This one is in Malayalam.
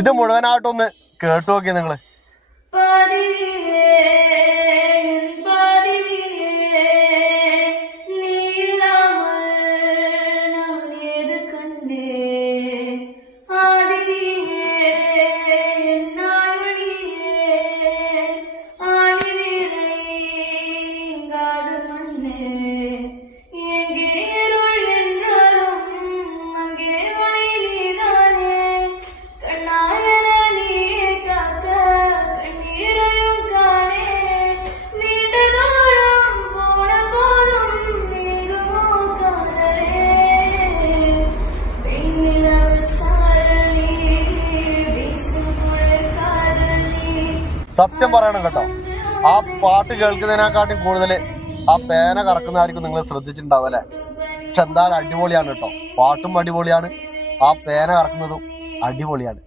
ഇത് മുഴുവനായിട്ടൊന്ന് കേട്ടു നോക്കിയ നിങ്ങള്. സത്യം പറയണം കേട്ടോ, ആ പാട്ട് കേൾക്കുന്നതിനെക്കാട്ടും കൂടുതൽ ആ പേന കറക്കുന്നതായിരിക്കും നിങ്ങൾ ശ്രദ്ധിച്ചിട്ടുണ്ടാവും അല്ലെ. പക്ഷെ എന്തായാലും അടിപൊളിയാണ് കേട്ടോ, പാട്ടും അടിപൊളിയാണ്, ആ പേന കറക്കുന്നതും അടിപൊളിയാണ്.